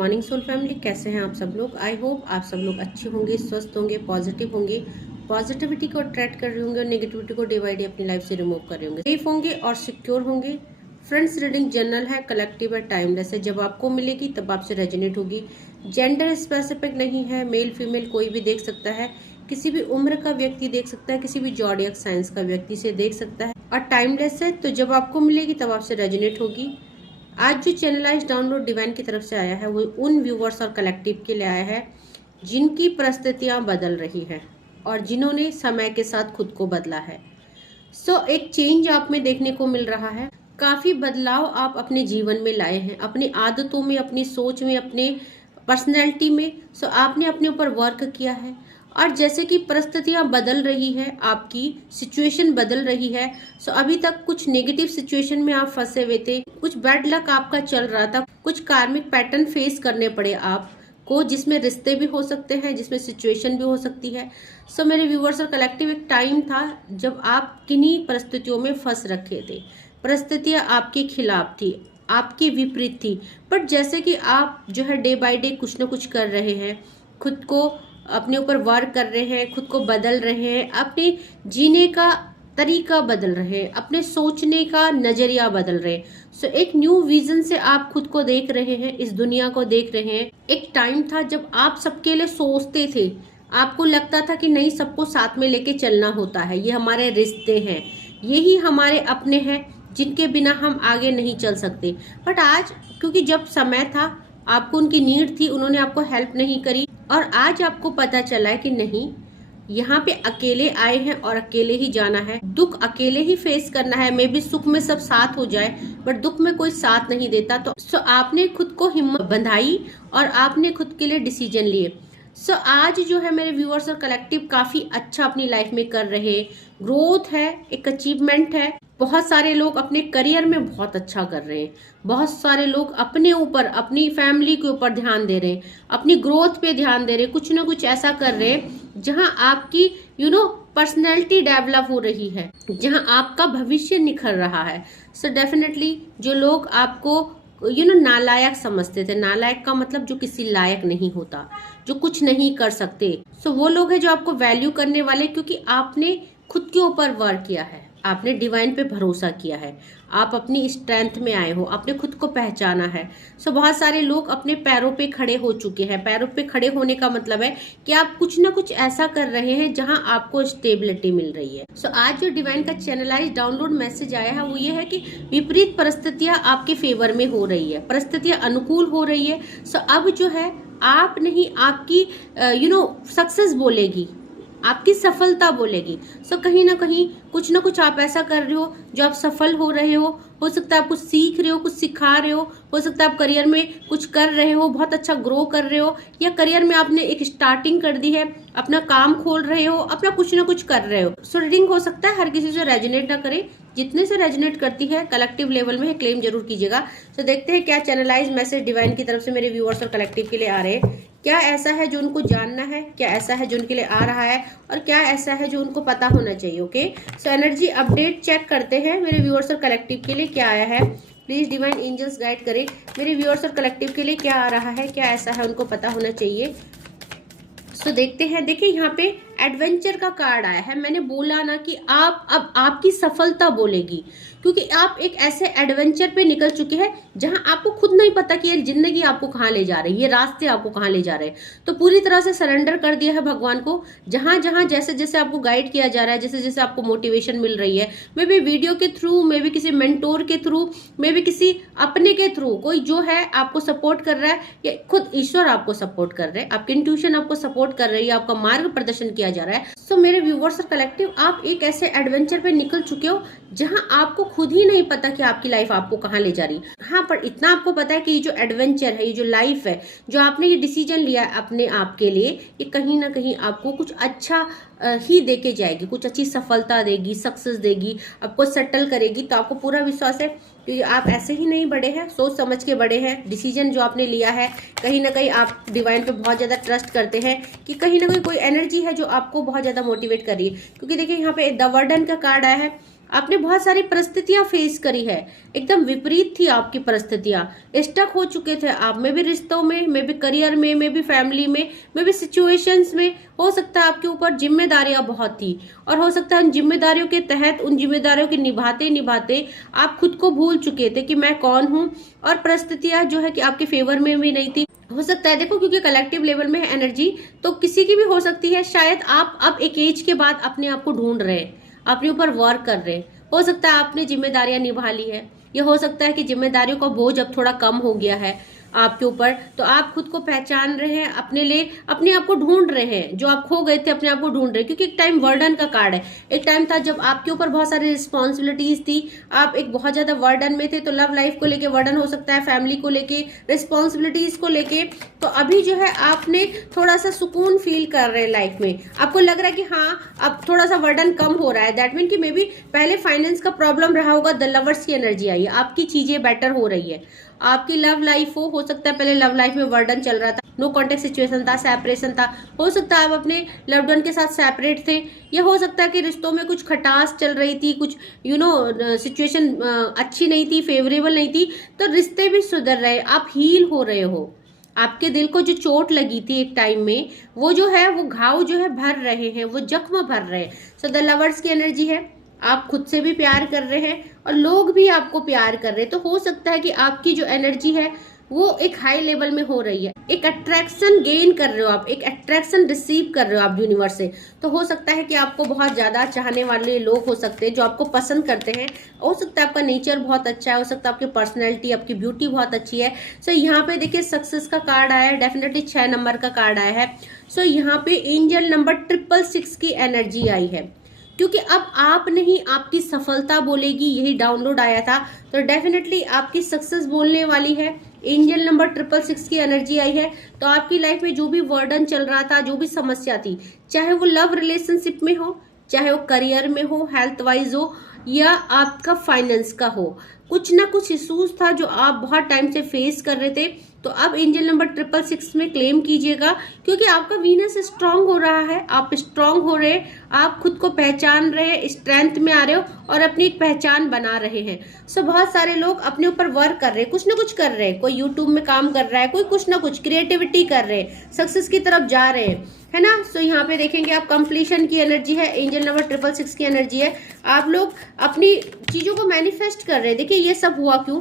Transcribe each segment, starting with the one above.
Morning soul family, कैसे हैं आप सब लोग। आई होप आप सब लोग अच्छे होंगे, स्वस्थ होंगे, पॉजिटिव होंगे, पॉजिटिविटी को अट्रैक्ट कर रहे होंगे और नेगेटिविटी को डे बाई डे अपनी लाइफ से रिमूव कर रहे होंगे, सेफ होंगे और सिक्योर होंगे। फ्रेंड्स, रीडिंग जनरल है, कलेक्टिव है, टाइमलेस है। जब आपको मिलेगी तब आपसे रेजोनेट होगी। जेंडर स्पेसिफिक नहीं है, मेल फीमेल कोई भी देख सकता है, किसी भी उम्र का व्यक्ति देख सकता है, किसी भी जॉडियक साइंस का व्यक्ति से देख सकता है और टाइमलेस है। तो जब आपको मिलेगी तब आपसे रेजोनेट होगी। आज जो चैनलाइज डाउनलोड डिवाइन की तरफ से आया है वो उन व्यूवर्स और कलेक्टिव के लिए आया है जिनकी परिस्थितियां बदल रही है और जिन्होंने समय के साथ खुद को बदला है। एक चेंज आप में देखने को मिल रहा है। काफी बदलाव आप अपने जीवन में लाए हैं, अपनी आदतों में, अपनी सोच में, अपने पर्सनैलिटी में। आपने अपने ऊपर वर्क किया है और जैसे कि परिस्थितियां बदल रही है, आपकी सिचुएशन बदल रही है। अभी तक कुछ नेगेटिव सिचुएशन में आप फंसे हुए थे, कुछ बैड लक आपका चल रहा था, कुछ कार्मिक पैटर्न फेस करने पड़े आपको, जिसमें रिश्ते भी हो सकते हैं, जिसमें सिचुएशन भी हो सकती है। मेरे व्यूवर्स और कलेक्टिव, एक टाइम था जब आप किन्हीं परिस्थितियों में फंस रखे थे। परिस्थितियां आपके खिलाफ थी, आपकी विपरीत थी, बट जैसे कि आप जो है डे बाय डे कुछ ना कुछ कर रहे हैं, खुद को अपने ऊपर वर्क कर रहे हैं, खुद को बदल रहे हैं, अपने जीने का तरीका बदल रहे हैं, अपने सोचने का नजरिया बदल रहे हैं। एक न्यू विजन से आप खुद को देख रहे हैं, इस दुनिया को देख रहे हैं। एक टाइम था जब आप सबके लिए सोचते थे, आपको लगता था कि नहीं, सबको साथ में लेके चलना होता है, ये हमारे रिश्ते हैं, यही हमारे अपने हैं जिनके बिना हम आगे नहीं चल सकते। बट आज, क्योंकि जब समय था, आपको उनकी नीड थी, उन्होंने आपको हेल्प नहीं करी और आज आपको पता चला है कि नहीं, यहाँ पे अकेले आए हैं और अकेले ही जाना है, दुख अकेले ही फेस करना है। मे बी सुख में सब साथ हो जाए बट दुख में कोई साथ नहीं देता। तो आपने खुद को हिम्मत बंधाई और आपने खुद के लिए डिसीजन लिए। आज जो है मेरे व्यूअर्स और कलेक्टिव काफी अच्छा अपनी लाइफ में कर रहे, ग्रोथ है, एक अचीवमेंट है। बहुत सारे लोग अपने करियर में बहुत अच्छा कर रहे हैं, बहुत सारे लोग अपने ऊपर, अपनी फैमिली के ऊपर ध्यान दे रहे हैं, अपनी ग्रोथ पे ध्यान दे रहे हैं, कुछ ना कुछ ऐसा कर रहे हैं जहां आपकी पर्सनैलिटी डेवलप हो रही है, जहां आपका भविष्य निखर रहा है। डेफिनेटली जो लोग आपको नालायक समझते थे, नालायक का मतलब जो किसी लायक नहीं होता, जो कुछ नहीं कर सकते, वो लोग हैं जो आपको वैल्यू करने वाले, क्योंकि आपने खुद के ऊपर वर्क किया है, आपने डिवाइन पे भरोसा किया है, आप अपनी स्ट्रेंथ में आए हो, आपने खुद को पहचाना है। बहुत सारे लोग अपने पैरों पे खड़े हो चुके हैं। पैरों पे खड़े होने का मतलब है कि आप कुछ ना कुछ ऐसा कर रहे हैं जहां आपको स्टेबिलिटी मिल रही है। आज जो डिवाइन का चैनलाइज डाउनलोड मैसेज आया है वो ये है कि विपरीत परिस्थितियां आपके फेवर में हो रही है, परिस्थितियां अनुकूल हो रही है। अब जो है आप नहीं, आपकी सक्सेस बोलेगी, आपकी सफलता बोलेगी। कहीं ना कहीं कुछ ना कुछ आप ऐसा कर रहे हो जो आप सफल हो रहे हो सकता है आप कुछ सीख रहे हो, कुछ सिखा रहे हो सकता है आप करियर में कुछ कर रहे हो, बहुत अच्छा ग्रो कर रहे हो, या करियर में आपने एक स्टार्टिंग कर दी है, अपना काम खोल रहे हो, अपना कुछ ना कुछ कर रहे हो। रीडिंग हो सकता है हर किसी से रेजोनेट ना करे, जितने से रेजोनेट करती है कलेक्टिव लेवल में क्लेम जरूर कीजिएगा। देखते हैं क्या चैनलाइज मैसेज डिवाइन की तरफ से मेरे व्यूअर्स और कलेक्टिव के लिए आ रहे हैं। क्या ऐसा है जो उनको जानना है, क्या ऐसा है जो उनके लिए आ रहा है, और क्या ऐसा है जो उनको पता होना चाहिए। ओके, एनर्जी अपडेट चेक करते हैं मेरे व्यूअर्स और कलेक्टिव के लिए क्या आया है। प्लीज डिवाइन एंजल्स गाइड करें मेरे व्यूअर्स और कलेक्टिव के लिए क्या आ रहा है, क्या ऐसा है उनको पता होना चाहिए। देखते हैं। देखिए यहाँ पे एडवेंचर का कार्ड आया है। मैंने बोला ना कि आप अब आपकी सफलता बोलेगी, क्योंकि आप एक ऐसे एडवेंचर पे निकल चुके हैं जहां आपको खुद नहीं पता कि ये जिंदगी आपको कहाँ ले जा रही है, ये रास्ते आपको कहाँ ले जा रहे हैं। तो पूरी तरह से सरेंडर कर दिया है भगवान को। जहां जहां जैसे जैसे आपको गाइड किया जा रहा है, जैसे जैसे आपको मोटिवेशन मिल रही है, मे बी वीडियो के थ्रू, मे बी किसी मेंटोर के थ्रू, मे बी किसी अपने के थ्रू, कोई जो है आपको सपोर्ट कर रहा है, या खुद ईश्वर आपको सपोर्ट कर रहे हैं, आपकी इंट्यूशन आपको सपोर्ट कर रही है, आपका मार्ग प्रदर्शन किया जा रहा है। मेरे व्यूवर्स और कलेक्टिव, आप एक ऐसे एडवेंचर पे निकल चुके हो जहां आपको खुद ही नहीं पता कि आपकी लाइफ आपको कहां ले जा रही है। हाँ, पर इतना आपको पता है कि ये जो एडवेंचर है, ये जो लाइफ है, जो आपने ये डिसीजन लिया है अपने आप के लिए, ये कहीं ना कहीं आपको कुछ अच्छा ही देके जाएगी, कुछ अच्छी सफलता देगी, सक्सेस देगी, आपको सेटल करेगी। तो आपको पूरा विश्वास है क्योंकि आप ऐसे ही नहीं बड़े हैं, सोच समझ के बड़े हैं। डिसीजन जो आपने लिया है, कहीं ना कहीं आप डिवाइन पे बहुत ज्यादा ट्रस्ट करते हैं कि कहीं ना कहीं कोई एनर्जी है जो आपको बहुत ज्यादा मोटिवेट कर रही है। क्योंकि देखिए यहाँ पे द वर्डन का कार्ड आया है, आपने बहुत सारी परिस्थितियां फेस करी है, एकदम विपरीत थी आपकी परिस्थितियां, स्टक हो चुके थे आप, में भी रिश्तों में भी करियर में भी फैमिली में भी सिचुएशंस में। हो सकता है आपके ऊपर जिम्मेदारियां बहुत थी, और हो सकता है उन जिम्मेदारियों के तहत, उन जिम्मेदारियों के निभाते निभाते आप खुद को भूल चुके थे कि मैं कौन हूं, और परिस्थितियां जो है कि आपके फेवर में भी नहीं थी। हो सकता है, देखो क्योंकि कलेक्टिव लेवल में है एनर्जी, तो किसी की भी हो सकती है। शायद आप अब एक एज के बाद अपने आप को ढूंढ रहे हैं, अपने ऊपर वर्क कर रहे हैं। हो सकता है आपने जिम्मेदारियां निभा ली है, ये हो सकता है कि जिम्मेदारियों का बोझ अब थोड़ा कम हो गया है आपके ऊपर, तो आप खुद को पहचान रहे हैं, अपने लिए अपने आप को ढूंढ रहे हैं, जो आप खो गए थे अपने आप को ढूंढ रहे हैं। क्योंकि एक टाइम वर्डन का कार्ड है, एक टाइम था जब आपके ऊपर बहुत सारी रिस्पॉन्सिबिलिटीज थी, आप एक बहुत ज्यादा वर्डन में थे। तो लव लाइफ को लेके वर्डन हो सकता है, फैमिली को लेके, रिस्पॉन्सिबिलिटीज को लेके। तो अभी जो है आपने थोड़ा सा सुकून फील कर रहे हैं लाइफ में, आपको लग रहा है कि हाँ अब थोड़ा सा वर्डन कम हो रहा है। दैट मीन कि मे बी पहले फाइनेंस का प्रॉब्लम रहा होगा, द लवर्स की एनर्जी आई है, आपकी चीजें बेटर हो रही है। आपकी लव लाइफ हो सकता है पहले लव लाइफ में वर्डन चल रहा था, नो कॉन्टेक्ट सिचुएशन था, सेपरेशन था। हो सकता है आप अपने लव्ड वन के साथ सेपरेट थे, या हो सकता है कि रिश्तों में कुछ खटास चल रही थी, कुछ सिचुएशन अच्छी नहीं थी, फेवरेबल नहीं थी। तो रिश्ते भी सुधर रहे, आप हील हो रहे हो, आपके दिल को जो चोट लगी थी एक टाइम में, वो जो है वो घाव जो है भर रहे हैं, वो जख्म भर रहे हैं। सो द लवर्स की एनर्जी है, आप खुद से भी प्यार कर रहे हैं और लोग भी आपको प्यार कर रहे हैं। तो हो सकता है कि आपकी जो एनर्जी है वो एक हाई लेवल में हो रही है, एक अट्रैक्शन गेन कर रहे हो आप, एक अट्रैक्शन रिसीव कर रहे हो आप यूनिवर्स से। तो हो सकता है कि आपको बहुत ज्यादा चाहने वाले लोग हो सकते हैं जो आपको पसंद करते हैं। हो सकता है आपका नेचर बहुत अच्छा है, हो सकता है आपकी पर्सनैलिटी, आपकी ब्यूटी बहुत अच्छी है। सो यहाँ पे देखिए सक्सेस का कार्ड आया है, डेफिनेटली 6 नंबर का कार्ड आया है। सो यहाँ पे एंजल नंबर 666 की एनर्जी आई है, क्योंकि अब आप नहीं, आपकी सफलता बोलेगी। यही डाउनलोड आया था, तो डेफिनेटली आपकी सक्सेस बोलने वाली है। एंजल नंबर 666 की एनर्जी आई है। तो आपकी लाइफ में जो भी वर्डन चल रहा था, जो भी समस्या थी, चाहे वो लव रिलेशनशिप में हो, चाहे वो करियर में हो, हेल्थ वाइज हो, या आपका फाइनेंस का हो, कुछ ना कुछ इश्यूज था जो आप बहुत टाइम से फेस कर रहे थे। तो अब एंजल नंबर 666 में क्लेम कीजिएगा, क्योंकि आपका वीनस स्ट्रांग हो रहा है, आप स्ट्रांग हो रहे हैं, आप खुद को पहचान रहे हैं, स्ट्रेंथ में आ रहे हो और अपनी एक पहचान बना रहे हैं। सो बहुत सारे लोग अपने ऊपर वर्क कर रहे हैं, कुछ ना कुछ कर रहे हैं। कोई यूट्यूब में काम कर रहा है, कोई कुछ ना कुछ क्रिएटिविटी कर रहे हैं, सक्सेस की तरफ जा रहे हैं, है ना। सो यहाँ पे देखेंगे आप कंप्लीशन की एनर्जी है, एंजल नंबर 666 की एनर्जी है। आप लोग अपनी चीजों को मैनिफेस्ट कर रहे हैं। देखिए ये सब हुआ क्यों,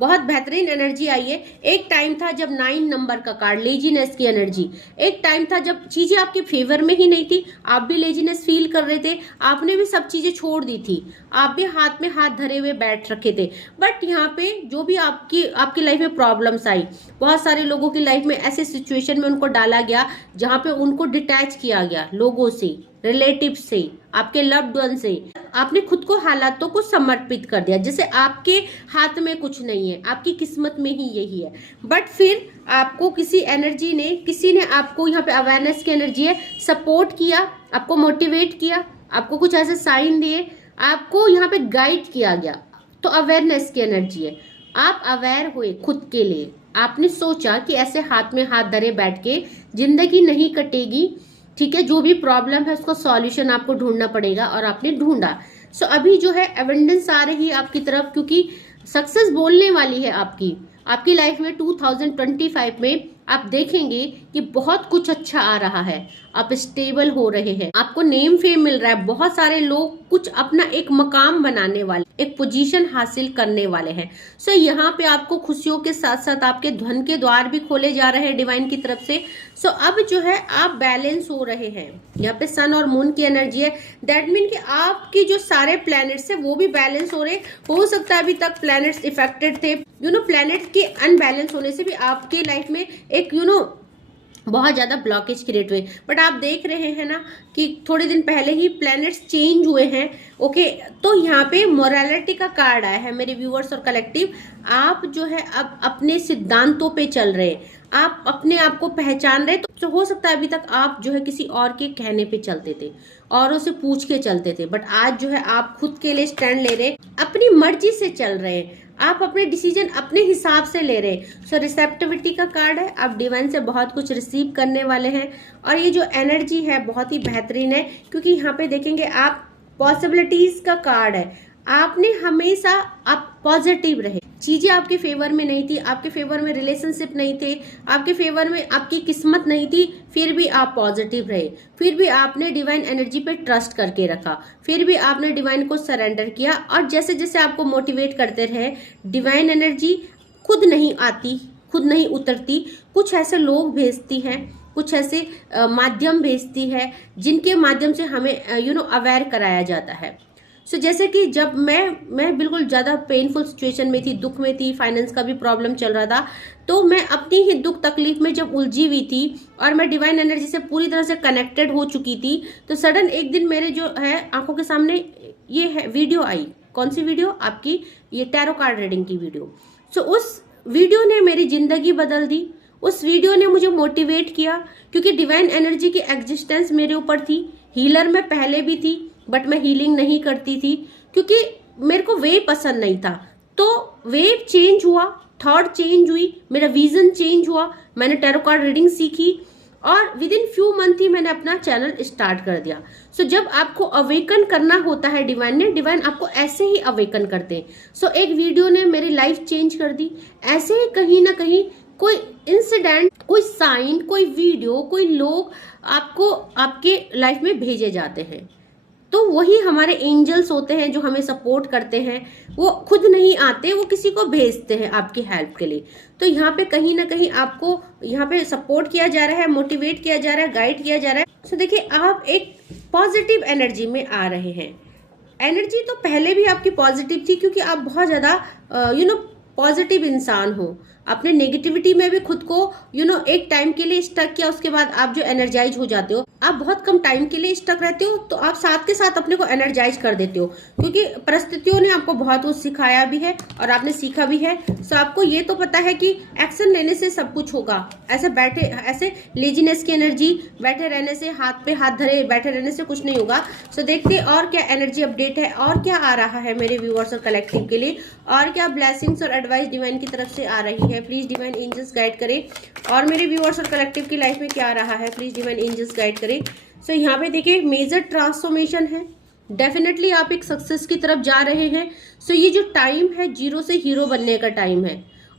बहुत बेहतरीन एनर्जी आई है। एक टाइम था जब 9 नंबर का कार्ड, लेजीनेस की एनर्जी। एक टाइम था जब चीजें आपके फेवर में ही नहीं थी, आप भी लेजीनेस फील कर रहे थे, आपने भी सब चीजें छोड़ दी थी, आप भी हाथ में हाथ धरे हुए बैठ रखे थे। बट यहाँ पे जो भी आपकी लाइफ में प्रॉब्लम्स आई, बहुत सारे लोगों की लाइफ में ऐसे सिचुएशन में उनको डाला गया जहां पे उनको डिटैच किया गया लोगों से, रिलेटिव से, आपके लव्ड वन से। आपने खुद को हालातों को समर्पित कर दिया, जैसे आपके हाथ में कुछ नहीं है, आपकी किस्मत में ही यही है। बट फिर आपको किसी एनर्जी ने, किसी ने आपको, यहाँ पे अवेयरनेस की एनर्जी है, सपोर्ट किया, आपको मोटिवेट किया, आपको कुछ ऐसे साइन दिए, आपको यहाँ पे गाइड किया गया। तो अवेयरनेस की एनर्जी है, आप अवेयर हुए खुद के लिए, आपने सोचा कि ऐसे हाथ में हाथ धरे बैठ के जिंदगी नहीं कटेगी, ठीक है, जो भी प्रॉब्लम है उसको सॉल्यूशन आपको ढूंढना पड़ेगा, और आपने ढूंढा। सो अभी जो है एविडेंस आ रही है आपकी तरफ, क्योंकि सक्सेस बोलने वाली है आपकी लाइफ में। 2025 में आप देखेंगे कि बहुत कुछ अच्छा आ रहा है, आप स्टेबल हो रहे हैं, आपको नेम फेम मिल रहा है। बहुत सारे लोग कुछ अपना एक मकाम बनाने वाले, एक पोजीशन हासिल करने वाले हैं। सो यहाँ पे आपको खुशियों के साथ साथ आपके धन के द्वार भी खोले जा रहे हैं डिवाइन की तरफ से। सो अब जो है आप बैलेंस हो रहे हैं। यहाँ पे सन और मून की एनर्जी है, दैट मीन कि आपके जो सारे प्लैनेट्स है वो भी बैलेंस हो रहे। हो सकता है अभी तक प्लैनेट्स इफेक्टेड थे, प्लैनेट के अनबैलेंस होने से भी आपकी लाइफ में एक बहुत ज्यादा ब्लॉकेज क्रिएट हुए। बट आप देख रहे हैं ना कि थोड़े दिन पहले ही प्लैनेट्स चेंज हुए हैं। ओके, तो यहाँ पे मोरालिटी का कार्ड आया है मेरे व्यूअर्स और कलेक्टिव। आप जो है अब अपने सिद्धांतों पे चल रहे, आप अपने आप को पहचान रहे। तो हो सकता है अभी तक आप जो है किसी और के कहने पे चलते थे, औरों से पूछ के चलते थे, बट आज जो है आप खुद के लिए स्टैंड ले रहे, अपनी मर्जी से चल रहे, आप अपने डिसीजन अपने हिसाब से ले रहे। सो रिसेप्टिविटी का कार्ड है, आप डिवाइन से बहुत कुछ रिसीव करने वाले हैं। और ये जो एनर्जी है बहुत ही बेहतरीन है, क्योंकि यहाँ पे देखेंगे आप पॉसिबिलिटीज का कार्ड है। आपने हमेशा आप पॉजिटिव रहे, चीजें आपके फेवर में नहीं थी, आपके फेवर में रिलेशनशिप नहीं थे, आपके फेवर में आपकी किस्मत नहीं थी, फिर भी आप पॉजिटिव रहे, फिर भी आपने डिवाइन एनर्जी पे ट्रस्ट करके रखा, फिर भी आपने डिवाइन को सरेंडर किया। और जैसे जैसे आपको मोटिवेट करते रहे, डिवाइन एनर्जी खुद नहीं आती, खुद नहीं उतरती, कुछ ऐसे लोग भेजती हैं, कुछ ऐसे माध्यम भेजती है जिनके माध्यम से हमें अवेयर कराया जाता है। सो जैसे कि जब मैं बिल्कुल ज़्यादा पेनफुल सिचुएशन में थी, दुख में थी, फाइनेंस का भी प्रॉब्लम चल रहा था, तो मैं अपनी ही दुख तकलीफ में जब उलझी हुई थी और मैं डिवाइन एनर्जी से पूरी तरह से कनेक्टेड हो चुकी थी, तो सडन एक दिन मेरे जो है आंखों के सामने ये है वीडियो आई। कौन सी वीडियो? आपकी ये टैरो कार्ड रीडिंग की वीडियो। सो उस वीडियो ने मेरी जिंदगी बदल दी, उस वीडियो ने मुझे मोटिवेट किया, क्योंकि डिवाइन एनर्जी की एग्जिस्टेंस मेरे ऊपर थी। हीलर मैं पहले भी थी, बट मैं हीलिंग नहीं करती थी क्योंकि मेरे को वेव पसंद नहीं था। तो वेव चेंज हुआ, थॉट चेंज हुई, मेरा विजन चेंज हुआ, मैंने टैरो कार्ड रीडिंग सीखी और विद इन फ्यू मंथ ही मैंने अपना चैनल स्टार्ट कर दिया। सो जब आपको अवेकन करना होता है डिवाइन आपको ऐसे ही अवेकन करते हैं। सो एक वीडियो ने मेरी लाइफ चेंज कर दी। ऐसे ही कहीं ना कहीं कोई इंसिडेंट, कोई साइन, कोई वीडियो, कोई लोग आपको आपके लाइफ में भेजे जाते हैं, तो वही हमारे एंजल्स होते हैं जो हमें सपोर्ट करते हैं। वो खुद नहीं आते, वो किसी को भेजते हैं आपकी हेल्प के लिए। तो यहाँ पे कहीं ना कहीं आपको यहाँ पे सपोर्ट किया जा रहा है, मोटिवेट किया जा रहा है, गाइड किया जा रहा है। तो देखिए आप एक पॉजिटिव एनर्जी में आ रहे हैं। एनर्जी तो पहले भी आपकी पॉजिटिव थी क्योंकि आप बहुत ज्यादा पॉजिटिव इंसान हो। आपने नेगेटिविटी में भी खुद को एक टाइम के लिए स्टक किया, उसके बाद आप जो एनर्जाइज हो जाते हो। आप बहुत कम टाइम के लिए स्टक रहते हो तो आप साथ के साथ अपने को एनर्जाइज कर देते हो, क्योंकि परिस्थितियों ने आपको बहुत कुछ सिखाया भी है और आपने सीखा भी है। सो आपको ये तो पता है कि एक्शन लेने से सब कुछ होगा। ऐसे लेजीनेस की एनर्जी, बैठे रहने से, हाथ पे हाथ धरे बैठे रहने से कुछ नहीं होगा। सो देखते और क्या एनर्जी अपडेट है और क्या आ रहा है मेरे व्यूअर्स और कलेक्टिव के लिए, और क्या ब्लेसिंग्स और एडवाइस डिवाइन की तरफ से आ रही है। प्लीज डिवाइन एंजल्स गाइड करें। और मेरे व्यूअर्स और कलेक्टिव की लाइफ में क्या आ रहा है, प्लीज डिवाइन एंजल्स गाइड करें। सो यहाँ पे देखिए मेजर ट्रांसफॉर्मेशन है, डेफिनेटली आप एक सक्सेस की तरफ जा रहे हैं। सो ये जो टाइम है, जीरो से हीरो बनने का टाइम है।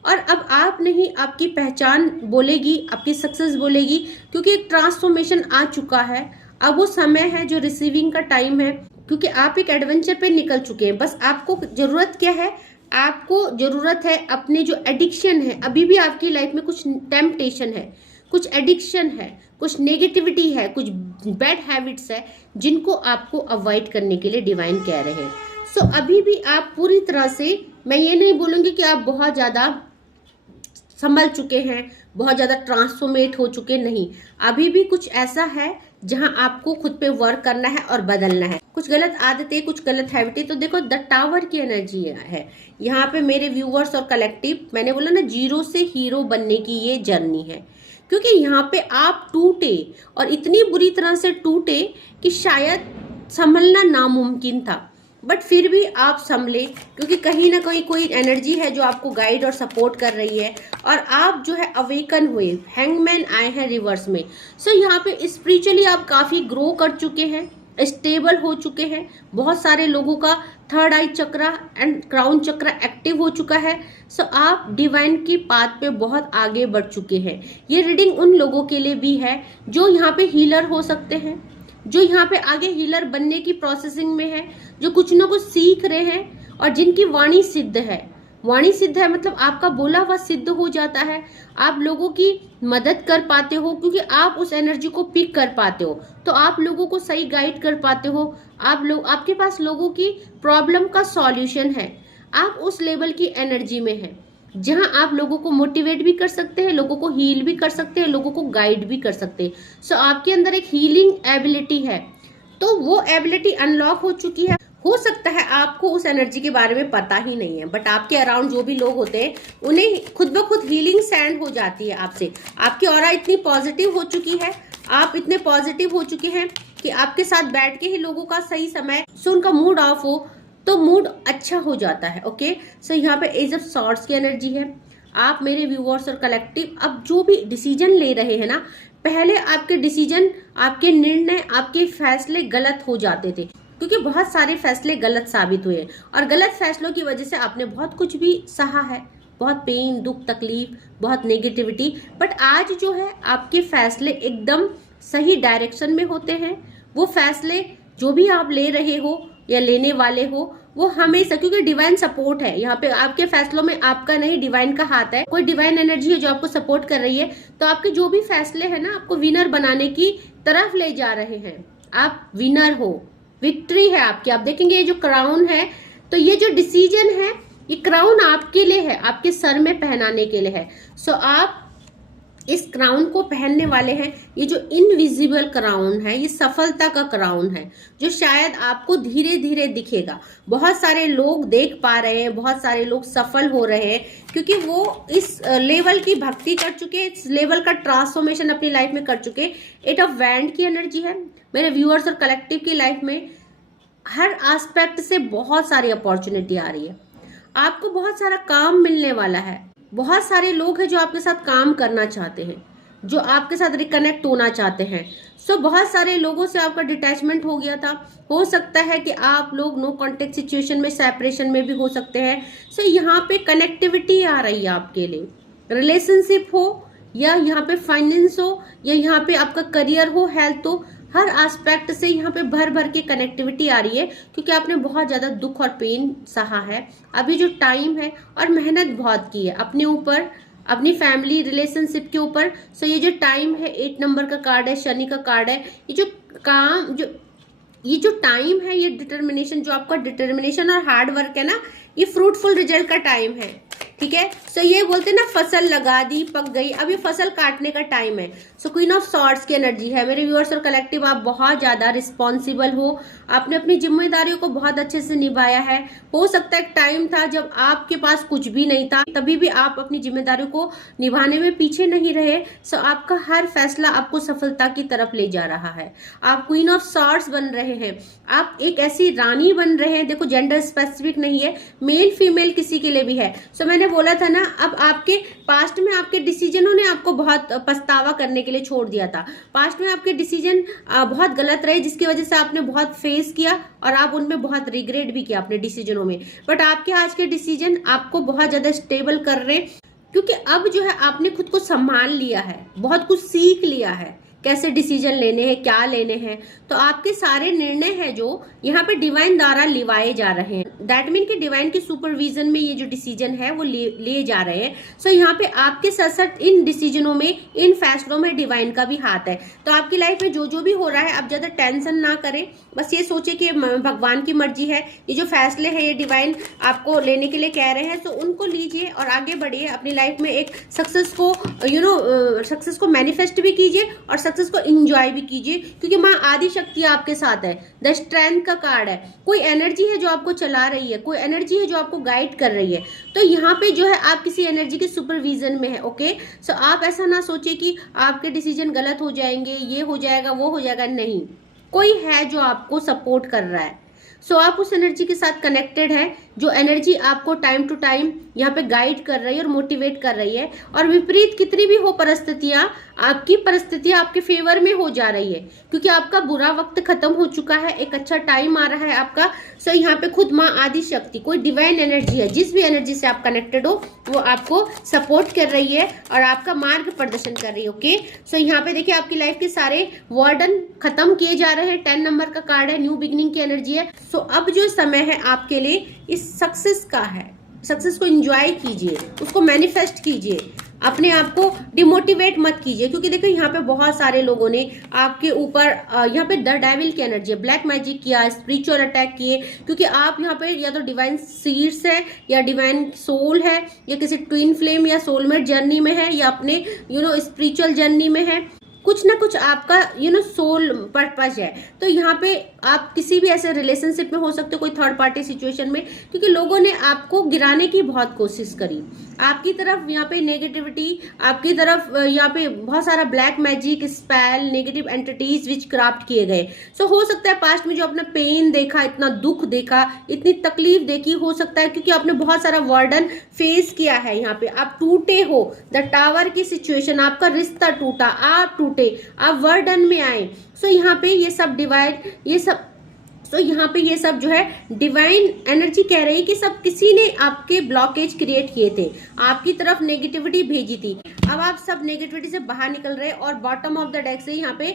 और अब आप नहीं, आपकी पहचान बोलेगी, आपकी सक्सेस बोलेगी, क्योंकि एक ट्रांसफॉर्मेशन आ चुका है। अब वो समय है जो रिसीविंग का टाइम है, क्योंकि आप एक एडवेंचर पे निकल चुके हैं। बस आपको जरूरत क्या है, आपको जरूरत है अपने जो एडिक्शन है, अभी भी आपकी लाइफ में कुछ टेम्पटेशन है, कुछ एडिक्शन है, कुछ नेगेटिविटी है, कुछ बैड हैबिट्स है, जिनको आपको अवॉइड करने के लिए डिवाइन कह रहे हैं। सो अभी भी आप पूरी तरह से, मैं ये नहीं बोलूंगी कि आप बहुत ज़्यादा संभल चुके हैं, बहुत ज़्यादा ट्रांसफॉर्मेट हो चुके, नहीं। अभी भी कुछ ऐसा है जहां आपको खुद पे वर्क करना है और बदलना है। कुछ गलत आदतें, कुछ गलत हैबिटें। तो देखो द टावर की एनर्जी है यहाँ पे मेरे व्यूअर्स और कलेक्टिव। मैंने बोला ना, जीरो से हीरो बनने की ये जर्नी है, क्योंकि यहाँ पे आप टूटे और इतनी बुरी तरह से टूटे कि शायद संभलना नामुमकिन था, बट फिर भी आप संभले, क्योंकि कहीं ना कहीं कोई एनर्जी है जो आपको गाइड और सपोर्ट कर रही है, और आप जो है अवेकन हुए। हैंगमैन आए हैं रिवर्स में। सो यहाँ पे स्पिरिचुअली आप काफी ग्रो कर चुके हैं, स्टेबल हो चुके हैं। बहुत सारे लोगों का third I chakra and crown chakra active हो चुका है। सो आप डिवाइन की पाथ पे बहुत आगे बढ़ चुके हैं। ये रीडिंग उन लोगों के लिए भी है जो यहाँ पे हीलर हो सकते हैं, जो यहाँ पे आगे हीलर बनने की प्रोसेसिंग में है, जो कुछ ना कुछ सीख रहे हैं, और जिनकी वाणी सिद्ध है। वाणी सिद्ध है मतलब आपका बोला हुआ सिद्ध हो जाता है। आप लोगों की मदद कर पाते हो, क्योंकि आप उस एनर्जी को पिक कर पाते हो, तो आप लोगों को सही गाइड कर पाते हो। आपके पास लोगों की प्रॉब्लम का सॉल्यूशन है। आप उस लेवल की एनर्जी में है जहां आप लोगों को मोटिवेट भी कर सकते हैं, लोगों को हील भी कर सकते हैं, लोगों को गाइड भी कर सकते हैं। सो आपके अंदर एक हीलिंग एबिलिटी है, तो वो एबिलिटी अनलॉक हो चुकी है। हो सकता है आपको उस एनर्जी के बारे में पता ही नहीं है, बट आपके अराउंड जो भी लोग होते हैं उन्हें खुद ब खुद हीलिंग सेंड हो जाती है आपसे। आपकी ऑरा इतनी पॉजिटिव हो चुकी है, आप इतने पॉजिटिव हो चुके हैं कि आपके साथ बैठ के ही लोगों का सही समय सो उनका मूड ऑफ हो तो मूड अच्छा हो जाता है। ओके, सो यहाँ पे एज ऑफ सॉर्ड्स की एनर्जी है। आप मेरे व्यूअर्स और कलेक्टिव अब जो भी डिसीजन ले रहे हैं ना, पहले आपके डिसीजन, आपके निर्णय, आपके फैसले गलत हो जाते थे, क्योंकि बहुत सारे फैसले गलत साबित हुए और गलत फैसलों की वजह से आपने बहुत कुछ भी सहा है, बहुत पेन, दुख, तकलीफ, बहुत नेगेटिविटी। बट आज जो है आपके फैसले एकदम सही डायरेक्शन में होते हैं। वो फैसले जो भी आप ले रहे हो या लेने वाले हो वो हमेशा, क्योंकि डिवाइन सपोर्ट है यहाँ पे आपके फैसलों में, आपका नहीं डिवाइन का हाथ है, कोई डिवाइन एनर्जी है जो आपको सपोर्ट कर रही है। तो आपके जो भी फैसले हैं ना आपको विनर बनाने की तरफ ले जा रहे हैं। आप विनर हो, विक्ट्री है आपकी। आप देखेंगे ये जो क्राउन है, तो ये जो डिसीजन है ये क्राउन आपके लिए है, आपके सर में पहनाने के लिए है। सो आप इस क्राउन को पहनने वाले हैं। ये जो इनविजिबल क्राउन है ये सफलता का क्राउन है, जो शायद आपको धीरे धीरे दिखेगा। बहुत सारे लोग देख पा रहे हैं, बहुत सारे लोग सफल हो रहे हैं, क्योंकि वो इस लेवल की भक्ति कर चुके, इस लेवल का ट्रांसफॉर्मेशन अपनी लाइफ में कर चुके। एट ऑफ वैंड की एनर्जी है मेरे व्यूअर्स और कलेक्टिव की लाइफ में। हर एस्पेक्ट से बहुत सारी अपॉर्चुनिटी आ रही है, आपको बहुत सारा काम मिलने वाला है। बहुत सारे लोग हैं जो आपके साथ काम करना चाहते हैं, जो आपके साथ रिकनेक्ट होना चाहते हैं। सो बहुत सारे लोगों से आपका डिटैचमेंट हो गया था। हो सकता है कि आप लोग नो कॉन्टेक्ट सिचुएशन में, सेपरेशन में भी हो सकते हैं। सो यहाँ पे कनेक्टिविटी आ रही है आपके लिए, रिलेशनशिप हो या यहाँ पे फाइनेंस हो या यहाँ पे आपका करियर हो, हेल्थ हो, हर एस्पेक्ट से यहाँ पे भर भर के कनेक्टिविटी आ रही है, क्योंकि आपने बहुत ज्यादा दुख और पेन सहा है। अभी जो टाइम है और मेहनत बहुत की है अपने ऊपर, अपनी फैमिली रिलेशनशिप के ऊपर। सो ये जो टाइम है, 8 नंबर का कार्ड है, शनि का कार्ड है। ये जो टाइम है, ये डिटर्मिनेशन, जो आपका डिटर्मिनेशन और हार्ड वर्क है ना, ये फ्रूटफुल रिजल्ट का टाइम है। ठीक है, सो ये बोलते हैं ना, फसल लगा दी, पक गई, अब ये फसल काटने का टाइम है। सो क्वीन ऑफ सॉर्ड्स की एनर्जी है मेरे व्यूअर्स और कलेक्टिव। आप बहुत ज्यादा रिस्पॉन्सिबल हो, आपने अपनी जिम्मेदारियों को बहुत अच्छे से निभाया है। हो सकता है एक टाइम था जब आपके पास कुछ भी नहीं था, तभी भी आप अपनी जिम्मेदारियों को निभाने में पीछे नहीं रहे। सो आपका हर फैसला आपको सफलता की तरफ ले जा रहा है। आप क्वीन ऑफ सॉर्ड्स बन रहे हैं, आप एक ऐसी रानी बन रहे हैं। देखो जेंडर स्पेसिफिक नहीं है, मेल फीमेल किसी के लिए भी है। सो मैंने बोला था ना, अब आपके पास्ट में आपके डिसीजनों ने आपको बहुत पछतावा करने के लिए छोड़ दिया था। पास्ट में आपके डिसीजन बहुत गलत रहे, जिसकी वजह से आपने बहुत फेस किया और आप उनमें बहुत रिग्रेट भी किया अपने डिसीजनों में। बट आपके आज के डिसीजन आपको बहुत ज्यादा स्टेबल कर रहे हैं, क्योंकि अब जो है आपने खुद को संभाल लिया है, बहुत कुछ सीख लिया है, कैसे डिसीजन लेने हैं, क्या लेने हैं। तो आपके सारे निर्णय हैं जो यहाँ पे डिवाइन द्वारा लिवाए जा रहे हैं। दैट मीन कि डिवाइन के सुपरविजन में ये जो डिसीजन है वो लिए जा रहे हैं। सो यहाँ पे आपके साथ साथ इन डिसीजनों में, इन फैसलों में डिवाइन का भी हाथ है। तो आपकी लाइफ में जो जो भी हो रहा है, आप ज्यादा टेंशन ना करें, बस ये सोचे कि भगवान की मर्जी है। ये जो फैसले है ये डिवाइन आपको लेने के लिए कह रहे हैं, तो उनको लीजिए और आगे बढ़िए अपनी लाइफ में। एक सक्सेस को सक्सेस को मैनिफेस्ट भी कीजिए और सक्सेस को एंजॉय भी कीजिए, क्योंकि माँ आदि शक्ति आपके साथ है। द स्ट्रेंथ का कार्ड है, कोई एनर्जी है जो आपको चला रही है, कोई एनर्जी है जो आपको गाइड कर रही है। तो यहाँ पे जो है आप किसी एनर्जी के सुपरविजन में है। ओके, सो आप ऐसा ना सोचिए कि आपके डिसीजन गलत हो जाएंगे, ये हो जाएगा, वो हो जाएगा। नहीं, कोई है जो आपको सपोर्ट कर रहा है। सो आप उस एनर्जी के साथ कनेक्टेड है, जो एनर्जी आपको टाइम टू टाइम यहाँ पे गाइड कर रही है और मोटिवेट कर रही है। और विपरीत कितनी भी हो परिस्थितियां, आपकी परिस्थितियां आपके फेवर में हो जा रही है, क्योंकि आपका बुरा वक्त खत्म हो चुका है, एक अच्छा टाइम आ रहा है आपका। सो यहाँ पे खुद माँ आदि शक्ति, कोई डिवाइन एनर्जी है, जिस भी एनर्जी से आप कनेक्टेड हो वो आपको सपोर्ट कर रही है और आपका मार्ग प्रदर्शन कर रही है। ओके, सो यहाँ पे देखिए आपकी लाइफ के सारे वार्डन खत्म किए जा रहे हैं। 10 नंबर का कार्ड है, न्यू बिगनिंग की एनर्जी है। सो अब जो समय है आपके लिए इस सक्सेस का है। सक्सेस को एंजॉय कीजिए, उसको मैनिफेस्ट कीजिए, अपने आप को डिमोटिवेट मत कीजिए, क्योंकि देखो यहाँ पे बहुत सारे लोगों ने आपके ऊपर यहाँ पे द डेविल की एनर्जी है, ब्लैक मैजिक किया, स्पिरिचुअल अटैक किए, क्योंकि आप यहाँ पे या तो डिवाइन सीड्स है या डिवाइन सोल है या किसी ट्विन फ्लेम या सोलमेट जर्नी में है या अपने स्पिरिचुअल जर्नी में है। कुछ ना कुछ आपका सोल पर्पज है। तो यहाँ पे आप किसी भी ऐसे रिलेशनशिप में हो सकते हो, कोई थर्ड पार्टी सिचुएशन में, क्योंकि लोगों ने आपको गिराने की बहुत कोशिश करी। आपकी तरफ यहाँ पे नेगेटिविटी, आपकी तरफ यहाँ पे बहुत सारा black magic, spell, negative entities which craft किए गए। सो हो सकता है पास्ट में जो आपने पेन देखा, इतना दुख देखा, इतनी तकलीफ देखी, हो सकता है क्योंकि आपने बहुत सारा वर्डन फेस किया है। यहाँ पे आप टूटे हो, द टावर की सिचुएशन, आपका रिश्ता टूटा, आप टूटे, आप वर्डन में आए। सो यहाँ पे ये सब डिवाइड, ये सब सो यहाँ पे ये सब जो है डिवाइन एनर्जी कह रही है कि सब किसी ने आपके ब्लॉकेज क्रिएट किए थे, आपकी तरफ नेगेटिविटी भेजी थी, अब आप सब नेगेटिविटी से बाहर निकल रहे हैं। और बॉटम ऑफ द डेक से यहाँ पे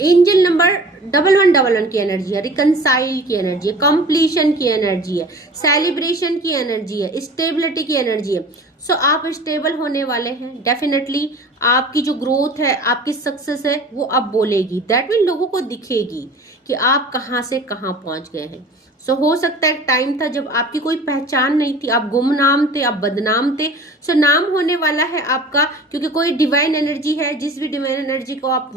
एंजल नंबर 1111 की एनर्जी है, रिकनसाइल की एनर्जी है, कंप्लीशन की एनर्जी है, सेलिब्रेशन की एनर्जी है, स्टेबिलिटी की एनर्जी है। सो आप स्टेबल होने वाले हैं डेफिनेटली। आपकी जो ग्रोथ है, आपकी सक्सेस है, वो अब बोलेगी, दैट मीन लोगों को दिखेगी कि आप कहाँ से कहाँ पहुंच गए हैं। सो हो सकता है एक टाइम था जब आपकी कोई पहचान नहीं थी, आप गुमनाम थे, आप बदनाम थे। सो नाम होने वाला है आपका, क्योंकि कोई डिवाइन एनर्जी है, जिस भी डिवाइन एनर्जी को आप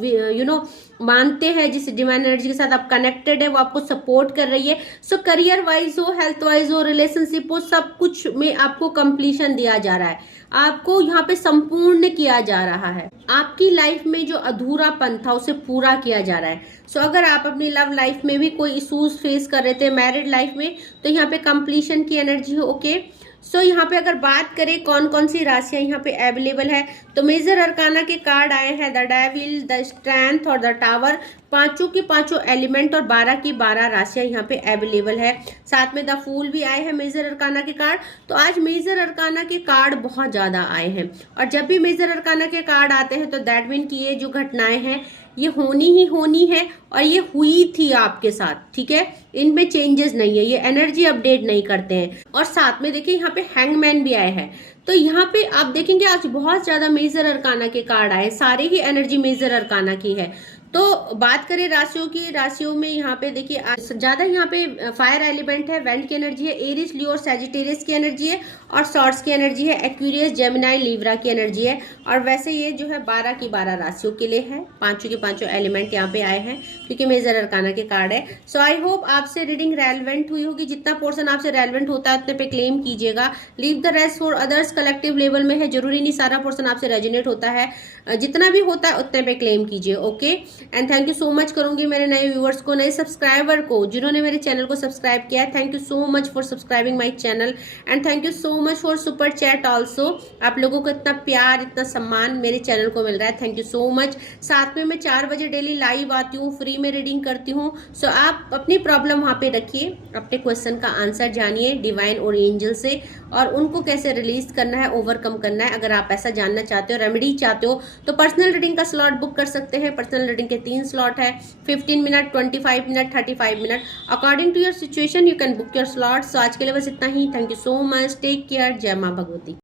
मानते हैं, जिस डिवाइन एनर्जी के साथ आप कनेक्टेड है, वो आपको सपोर्ट कर रही है। सो करियर वाइज हो, हेल्थ वाइज हो, रिलेशनशिप हो, सब कुछ में आपको कंप्लीशन दिया जा रहा है, आपको यहाँ पे संपूर्ण किया जा रहा है। आपकी लाइफ में जो अधूरापन था उसे पूरा किया जा रहा है। सो अगर आप अपनी लव लाइफ में भी कोई इश्यूज फेस कर रहे थे, मैरिड लाइफ में, तो यहाँ पे कंप्लीशन की एनर्जी हो। ओके, सो यहाँ पे अगर बात करें कौन कौन सी राशियां यहाँ पे अवेलेबल है, तो मेजर अरकाना के कार्ड आए हैं द डेविल, द स्ट्रेंथ और द टावर। पांचों के पांचों एलिमेंट और 12 की 12 राशियां यहाँ पे अवेलेबल है। साथ में द फूल भी आए हैं मेजर अरकाना के कार्ड। तो आज मेजर अरकाना के कार्ड बहुत ज्यादा आए हैं, और जब भी मेजर अरकाना के कार्ड आते हैं तो दैट मीन की ये जो घटनाएं हैं ये होनी ही होनी है, और ये हुई थी आपके साथ, ठीक है, इनमें चेंजेस नहीं है, ये एनर्जी अपडेट नहीं करते हैं। और साथ में देखिए यहाँ पे हैंगमैन भी आए हैं। तो यहाँ पे आप देखेंगे आज बहुत ज्यादा मेजर अरकाना के कार्ड आए, सारे ही एनर्जी मेजर अरकाना की है। तो बात करें राशियों की, राशियों में यहाँ पे देखिए ज्यादा यहाँ पे फायर एलिमेंट है, वेंट की एनर्जी है, एरिस, लियो और सैजिटेरियस की एनर्जी है, और सॉर्ड्स की एनर्जी है, एक्वेरियस, जेमिनाई, लीब्रा की एनर्जी है। और वैसे ये जो है 12 की 12 राशियों के लिए है, पांचों के पांचों एलिमेंट यहाँ पे आए हैं क्योंकि मेजर अरकाना के कार्ड है। सो आई होप आपसे रीडिंग रेलेवेंट हुई होगी। जितना पोर्शन आपसे रेलेवेंट होता है उतने पे क्लेम कीजिएगा, leave the rest for others. Collective level में है, जरूरी नहीं सारा पोर्शन आपसे रेजोनेट होता है, जितना भी होता है उतने पे क्लेम कीजिए। Okay, and thank you so much करूंगी मेरे नए व्यूअर्स को, नए सब्सक्राइबर को, जिन्होंने मेरे चैनल को सब्सक्राइब किया है। Thank you so much for subscribing my channel, and thank you so much for super chat also. आप लोगों को इतना प्यार, इतना सम्मान मेरे चैनल को मिल रहा है, थैंक यू सो मच। साथ में मैं 4 बजे डेली लाइव आती हूँ, फ्री में रीडिंग करती हूँ। सो आप अपनी प्रॉब्लम वहां पे रखिए, अपने क्वेश्चन का आंसर जानिए डिवाइन और एंजल से, और उनको कैसे रिलीज करना है, ओवरकम करना है। अगर आप ऐसा जानना चाहते हो, रेमेडी चाहते हो, तो पर्सनल रीडिंग का स्लॉट बुक कर सकते हैं। पर्सनल रीडिंग के 3 स्लॉट है, 15 minute, 25 minute, 35 minute, according to your situation you can book your slot. So आज के लिए बस इतना ही, thank you so much, take care, जय माँ भगवती।